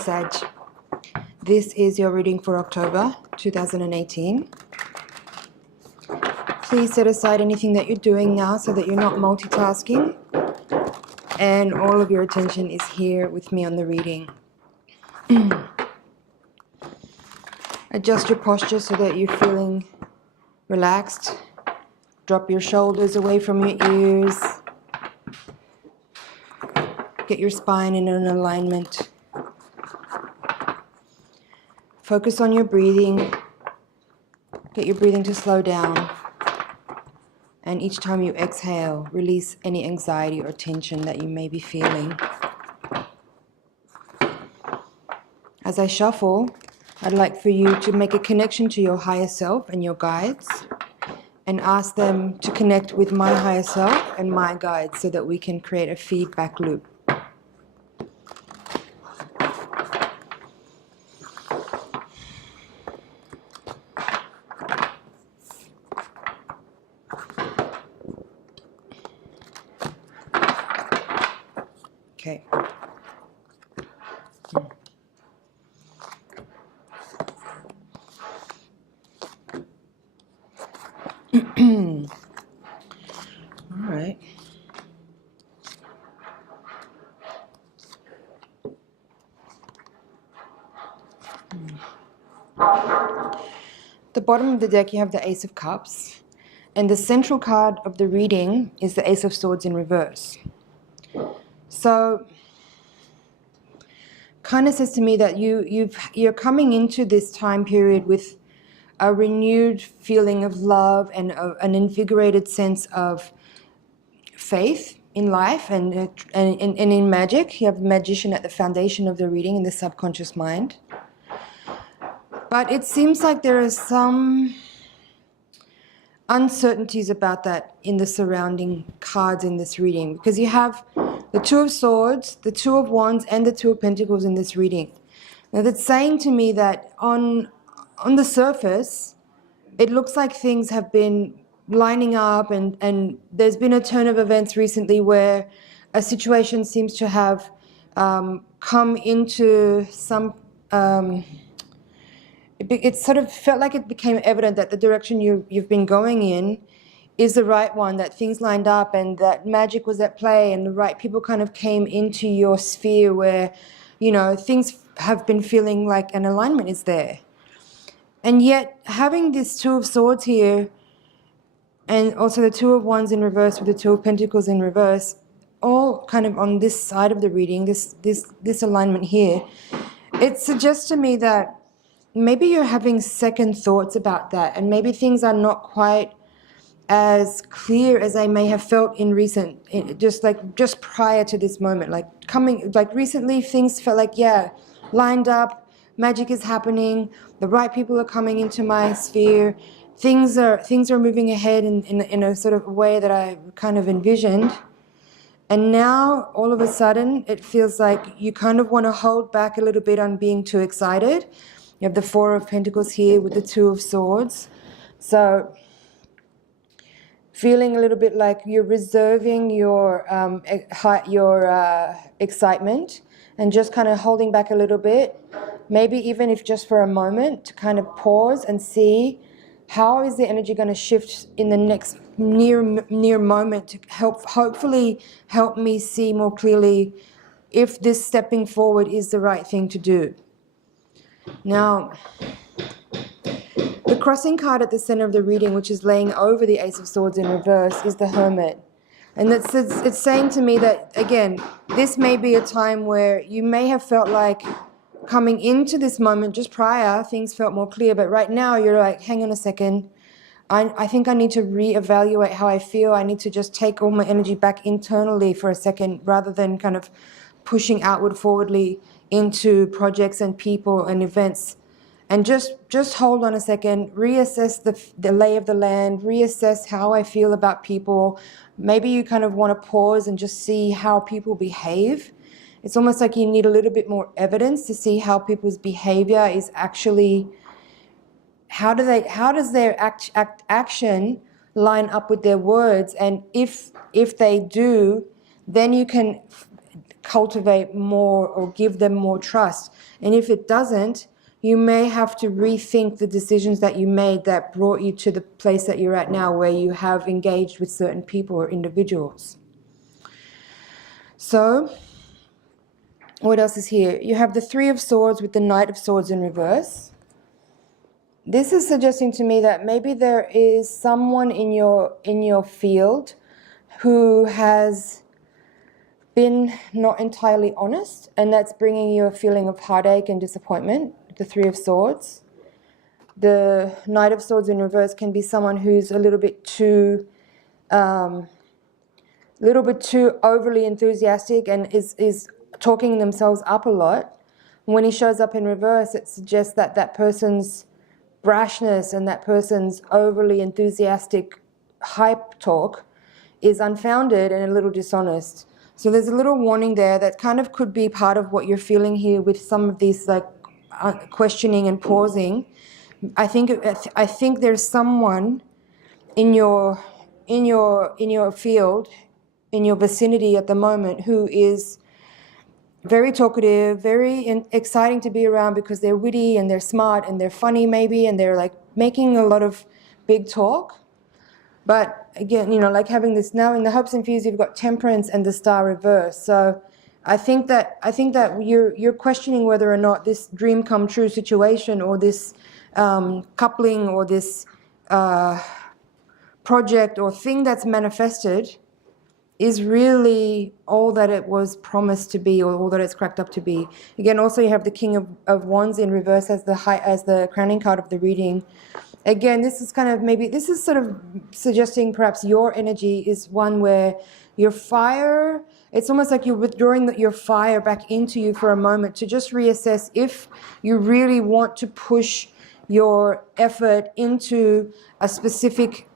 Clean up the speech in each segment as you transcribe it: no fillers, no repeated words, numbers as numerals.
Sag. This is your reading for October 2018. Please set aside anything that you're doing now so that you're not multitasking, and all of your attention is here with me on the reading. Adjust your posture so that you're feeling relaxed. Drop your shoulders away from your ears. Get your spine in an alignment. Focus on your breathing. Get your breathing to slow down. And each time you exhale, release any anxiety or tension that you may be feeling. As I shuffle, I'd like for you to make a connection to your higher self and your guides, and ask them to connect with my higher self and my guides so that we can create a feedback loop. Okay. All right. At the bottom of the deck, you have the Ace of Cups, and the central card of the reading is the Ace of Swords in reverse. So, kind of says to me that you're coming into this time period with a renewed feeling of love and an invigorated sense of faith in life and in magic. You have the Magician at the foundation of the reading in the subconscious mind. But it seems like there are some uncertainties about that in the surrounding cards in this reading, because you have the Two of Swords, the Two of Wands, and the Two of Pentacles in this reading. Now that's saying to me that on the surface, it looks like things have been lining up, and there's been a turn of events recently where a situation seems to have come into some... It sort of felt like it became evident that the direction you've been going in is the right one, that things lined up and that magic was at play and the right people kind of came into your sphere where, you know, things have been feeling like an alignment is there. And yet having this Two of Swords here and also the Two of Wands in reverse with the Two of Pentacles in reverse, all kind of on this side of the reading, this alignment here, it suggests to me that maybe you're having second thoughts about that, and maybe things are not quite as clear as I may have felt in recent, just prior to this moment. Like recently things felt like, yeah, lined up, magic is happening, the right people are coming into my sphere, things are moving ahead in a sort of way that I kind of envisioned. And now, all of a sudden, it feels like you kind of want to hold back a little bit on being too excited. You have the Four of Pentacles here with the Two of Swords. So, feeling a little bit like you're reserving your excitement and just kind of holding back a little bit. Maybe even if just for a moment, to kind of pause and see how is the energy going to shift in the next near moment to hopefully help me see more clearly if this stepping forward is the right thing to do. Now, the crossing card at the center of the reading, which is laying over the Ace of Swords in reverse, is the Hermit. And it's saying to me that, again, this may be a time where you may have felt like coming into this moment just prior, things felt more clear. But right now, you're like, hang on a second. I think I need to reevaluate how I feel. I need to just take all my energy back internally for a second rather than kind of pushing outward forwardly into projects and people and events. And just hold on a second, reassess the lay of the land, reassess how I feel about people. Maybe you kind of want to pause and just see how people behave. It's almost like you need a little bit more evidence to see how people's behavior is actually, how does their action line up with their words? And if they do, then you can cultivate more or give them more trust. And if it doesn't, you may have to rethink the decisions that you made that brought you to the place that you're at now, where you have engaged with certain people or individuals. So, what else is here? You have the Three of Swords with the Knight of Swords in reverse. This is suggesting to me that maybe there is someone in your field who has been not entirely honest, and that's bringing you a feeling of heartache and disappointment. The Three of Swords. The Knight of Swords in reverse can be someone who's a little bit too overly enthusiastic and is talking themselves up a lot. When he shows up in reverse, it suggests that that person's brashness and that person's overly enthusiastic hype talk is unfounded and a little dishonest. So there's a little warning there that kind of could be part of what you're feeling here with some of these like questioning and pausing. I think there's someone in your field, in your vicinity at the moment, who is very talkative, very exciting to be around because they're witty and they're smart and they're funny maybe, and they're like making a lot of big talk. But again, like having this now in the hopes infused, you've got Temperance and the Star reverse. So I think that you're questioning whether or not this dream come true situation or this coupling or this project or thing that's manifested is really all that it was promised to be, or all that it's cracked up to be. Again, also you have the King of Wands in reverse as the crowning card of the reading. Again, this is sort of suggesting perhaps your energy is one where your fire, it's almost like you're withdrawing your fire back into you for a moment to just reassess if you really want to push your effort into a specific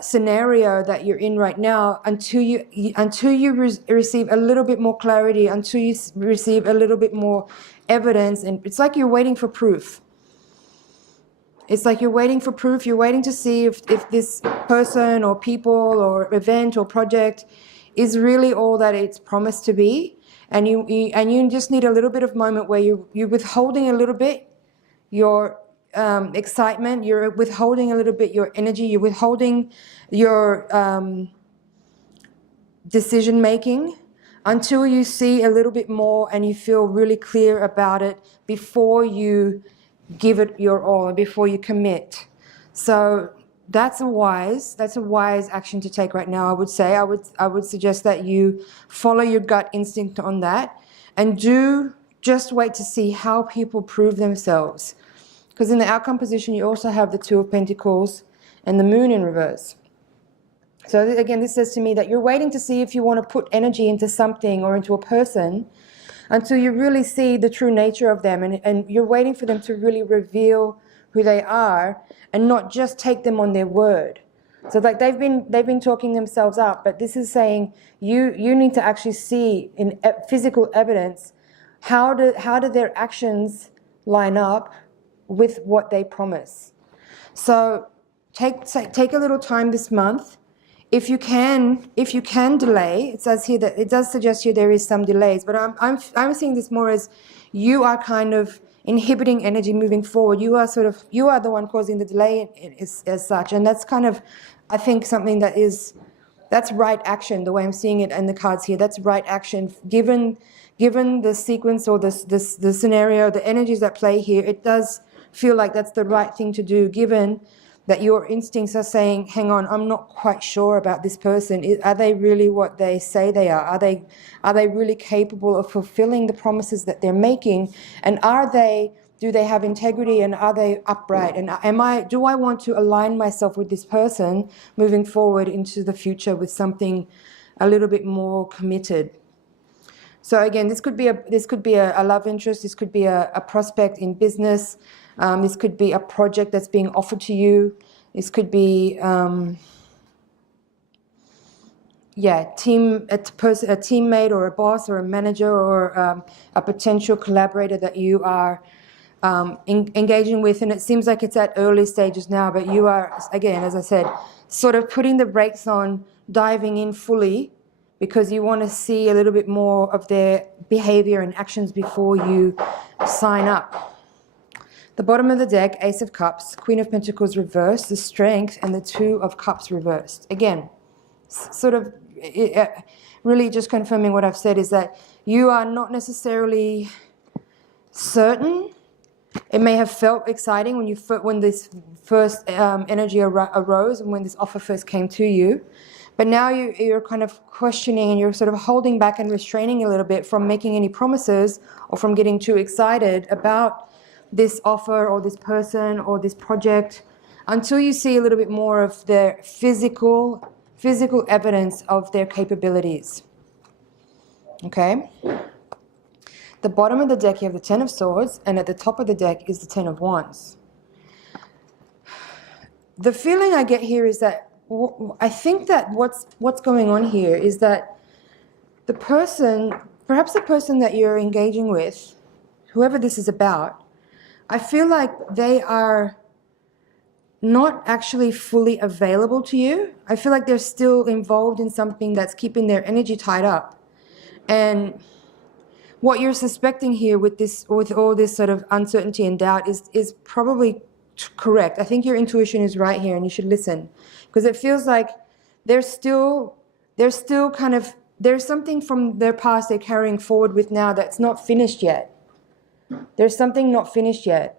scenario that you're in right now until you receive a little bit more clarity, until you receive a little bit more evidence. And it's like you're waiting for proof. It's like you're waiting for proof. You're waiting to see if this person or people or event or project is really all that it's promised to be. And you just need a little bit of moment where you're withholding a little bit your excitement, you're withholding a little bit your energy, you're withholding your decision making until you see a little bit more and you feel really clear about it before you give it your all and before you commit. So that's a wise action to take right now. I would say I would suggest that you follow your gut instinct on that, and do just wait to see how people prove themselves. Because in the outcome position, you also have the Two of Pentacles and the Moon in reverse. So again, this says to me that you're waiting to see if you want to put energy into something or into a person until you really see the true nature of them. And you're waiting for them to really reveal who they are and not just take them on their word. So like they've been talking themselves up, but this is saying you need to actually see in physical evidence how do their actions line up with what they promise. So take a little time this month. If you can delay, it says here that it does suggest here there is some delays, but I'm seeing this more as you are kind of inhibiting energy moving forward. You are the one causing the delay as such, and that's kind of, I think, something that's right action. The way I'm seeing it in the cards here, that's right action. Given the sequence or the scenario, the energies that play here, it does feel like that's the right thing to do, given that your instincts are saying, hang on, I'm not quite sure about this person. Are they really what they say they are? Are they really capable of fulfilling the promises that they're making? And do they have integrity, and are they upright? And do I want to align myself with this person moving forward into the future with something a little bit more committed? So again, this could be a love interest. This could be a prospect in business. This could be a project that's being offered to you. This could be, a teammate or a boss or a manager or a potential collaborator that you are engaging with. And it seems like it's at early stages now, but you are, again, as I said, sort of putting the brakes on, diving in fully because you want to see a little bit more of their behavior and actions before you sign up. The bottom of the deck, Ace of Cups, Queen of Pentacles reversed, the Strength, and the Two of Cups reversed. Again, sort of really just confirming what I've said is that you are not necessarily certain. It may have felt exciting when this first energy arose and when this offer first came to you. But now you're kind of questioning and you're sort of holding back and restraining a little bit from making any promises or from getting too excited about this offer or this person or this project until you see a little bit more of their physical evidence of their capabilities. Okay? The bottom of the deck, you have the Ten of Swords, and at the top of the deck is the Ten of Wands. The feeling I get here is that I think that what's going on here is that the person, perhaps the person that you're engaging with, whoever this is about, I feel like they are not actually fully available to you. I feel like they're still involved in something that's keeping their energy tied up. And what you're suspecting here with all this sort of uncertainty and doubt is probably correct. I think your intuition is right here and you should listen, because it feels like there's something from their past they're carrying forward with now that's not finished yet. There's something not finished yet.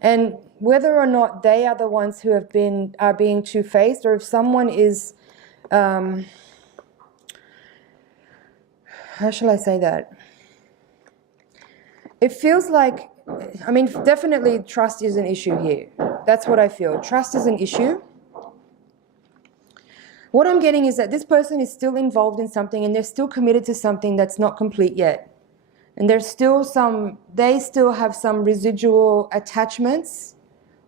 And whether or not they are the ones who are being two-faced, or if someone is, how shall I say that? It feels like, I mean, definitely trust is an issue here. That's what I feel. Trust is an issue. What I'm getting is that this person is still involved in something and they're still committed to something that's not complete yet. And they still have some residual attachments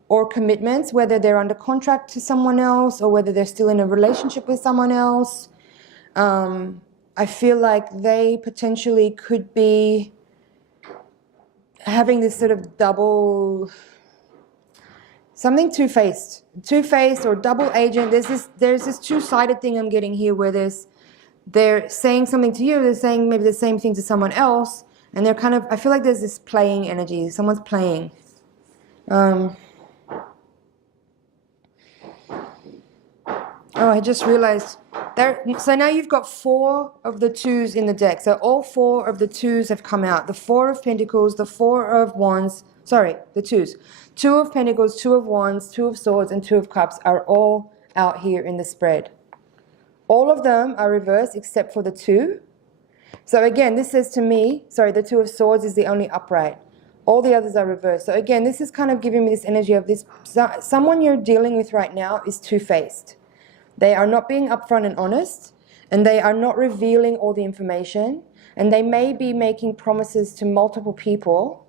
or commitments, whether they're under contract to someone else or whether they're still in a relationship with someone else. I feel like they potentially could be having this sort of something two-faced or double agent. There's this two-sided thing I'm getting here where they're saying something to you, they're saying maybe the same thing to someone else, and they're kind of, I feel like there's this playing energy. Someone's playing. I just realized so now you've got 4 of the 2s in the deck. So all 4 of the 2s have come out. The 4 of Pentacles, the 4 of Wands, sorry, the 2s. 2 of Pentacles, 2 of Wands, 2 of Swords, and 2 of Cups are all out here in the spread. All of them are reversed except for the 2. So again, this says to me, sorry, the 2 of Swords is the only upright. All the others are reversed. So again, this is kind of giving me this energy of this, someone you're dealing with right now is two-faced. They are not being upfront and honest, and they are not revealing all the information, and they may be making promises to multiple people,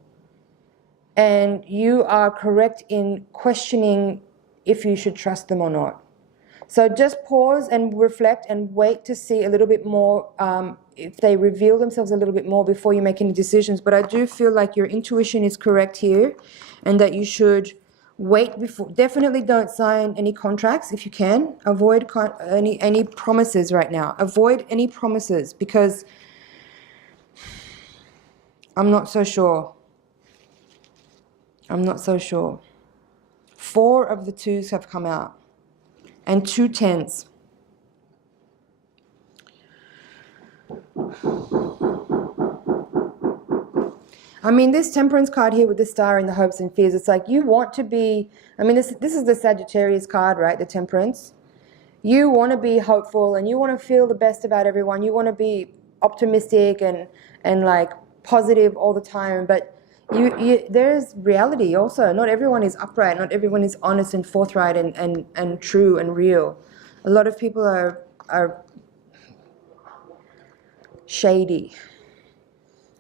and you are correct in questioning if you should trust them or not. So just pause and reflect and wait to see a little bit more if they reveal themselves a little bit more before you make any decisions. But I do feel like your intuition is correct here, and that you should wait before. Definitely don't sign any contracts if you can. Avoid any promises right now. Avoid any promises, because I'm not so sure. I'm not so sure. 4 of the 2s have come out, and 2 10s. I mean, this Temperance card here with the star and the hopes and fears, it's like you want to be, I mean, this is the Sagittarius card, right, the Temperance. You want to be hopeful and you want to feel the best about everyone. You want to be optimistic and like positive all the time. But there's reality also. Not everyone is upright. Not everyone is honest and forthright and true and real. A lot of people are shady.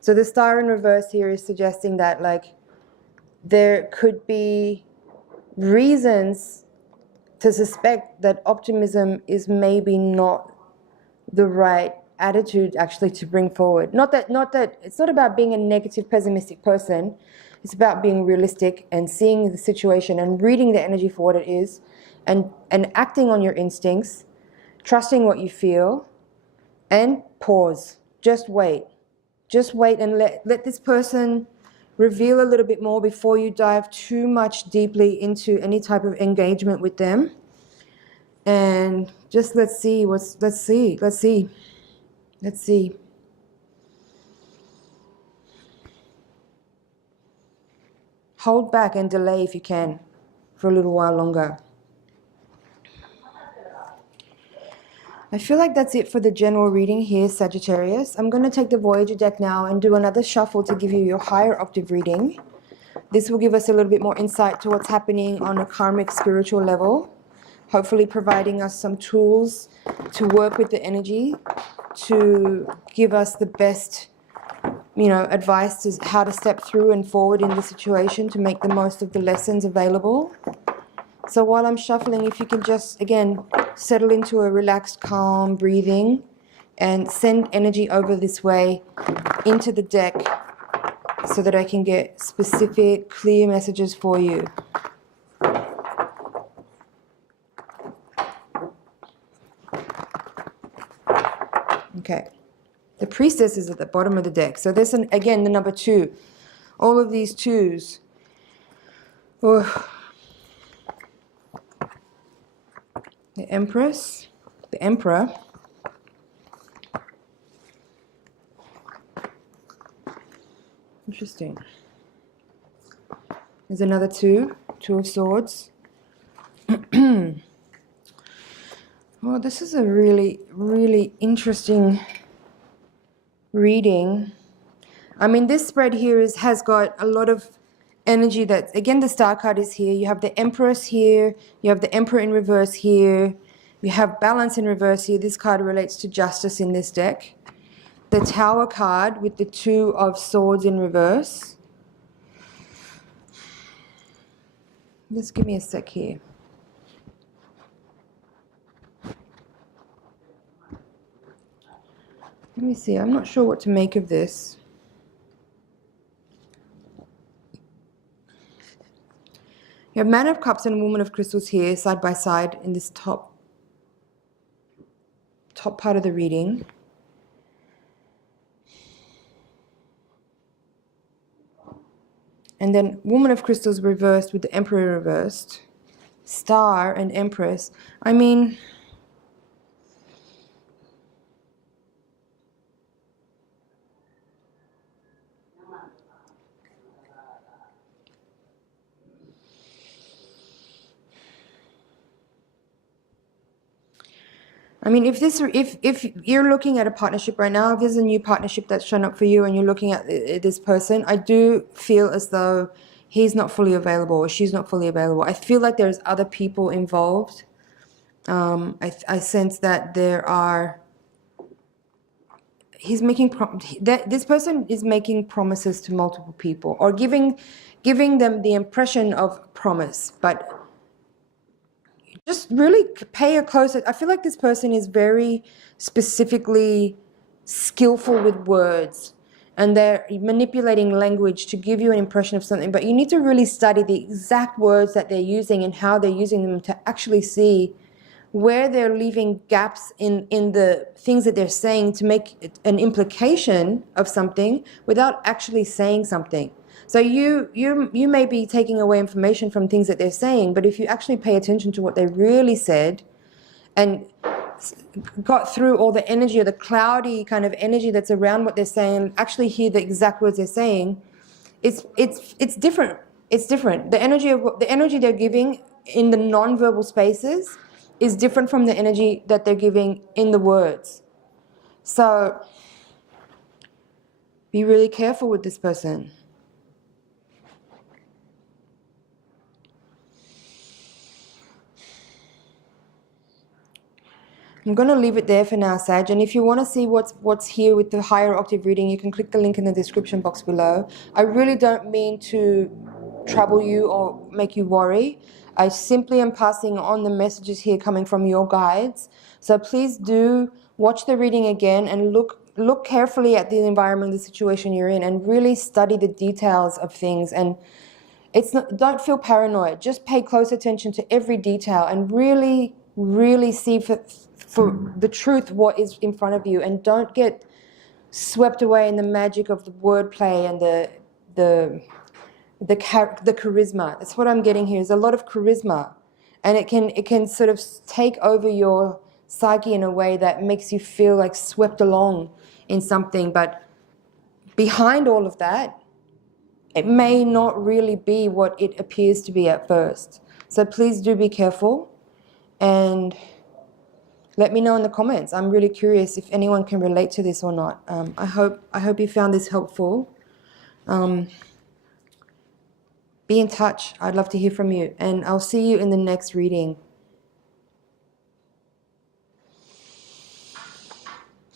So the star in reverse here is suggesting that, like, there could be reasons to suspect that optimism is maybe not the right attitude actually to bring forward. Not that it's not about being a negative, pessimistic person. It's about being realistic and seeing the situation and reading the energy for what it is, and acting on your instincts, trusting what you feel, And pause. Just wait. Just wait and let this person reveal a little bit more before you dive too much deeply into any type of engagement with them. And just let's see. Hold back and delay if you can for a little while longer. I feel like that's it for the general reading here, Sagittarius. I'm going to take the Voyager deck now and do another shuffle to give you your higher octave reading. This will give us a little bit more insight to what's happening on a karmic spiritual level, hopefully providing us some tools to work with the energy to give us the best, advice to how to step through and forward in the situation to make the most of the lessons available. So while I'm shuffling, if you can just, again, settle into a relaxed, calm breathing and send energy over this way into the deck so that I can get specific, clear messages for you. Okay. The Priestess is at the bottom of the deck. So there's, again, the number 2. All of these 2s. Oh. The Empress, the Emperor, interesting. There's another 2 of Swords. Well, this is a really, really interesting reading. I mean, this spread here has got a lot of energy that, again, the Star card is here. You have the Empress here. You have the Emperor in reverse here. You have Balance in reverse here. This card relates to justice in this deck. The Tower card with the 2 of Swords in reverse. Just give me a sec here. Let me see. I'm not sure what to make of this. You have Man of Cups and Woman of Crystals here, side by side in this top part of the reading. And then Woman of Crystals reversed with the Emperor reversed. Star and Empress. I mean, if you're looking at a partnership right now, if there's a new partnership that's shown up for you and you're looking at this person, I do feel as though he's not fully available or she's not fully available. I feel like there's other people involved. I sense that this person is making promises to multiple people or giving them the impression of promise, but just really pay a closer. I feel like this person is very specifically skillful with words and they're manipulating language to give you an impression of something, but you need to really study the exact words that they're using and how they're using them to actually see where they're leaving gaps in the things that they're saying to make an implication of something without actually saying something. So you may be taking away information from things that they're saying, but if you actually pay attention to what they really said and got through all the energy or the cloudy kind of energy that's around what they're saying, actually hear the exact words they're saying, it's different. It's different. The energy they're giving in the non-verbal spaces is different from the energy that they're giving in the words. So be really careful with this person. I'm going to leave it there for now, Sag. And if you want to see what's here with the higher octave reading, you can click the link in the description box below. I really don't mean to trouble you or make you worry. I simply am passing on the messages here coming from your guides. So please do watch the reading again and look carefully at the environment, the situation you're in, and really study the details of things. And don't feel paranoid. Just pay close attention to every detail and really see for the truth, what is in front of you, and don't get swept away in the magic of the wordplay and the charisma. That's what I'm getting here. There's a lot of charisma, and it can sort of take over your psyche in a way that makes you feel like swept along in something. But behind all of that, it may not really be what it appears to be at first. So please do be careful, and let me know in the comments. I'm really curious if anyone can relate to this or not. I hope you found this helpful. Be in touch. I'd love to hear from you, and I'll see you in the next reading.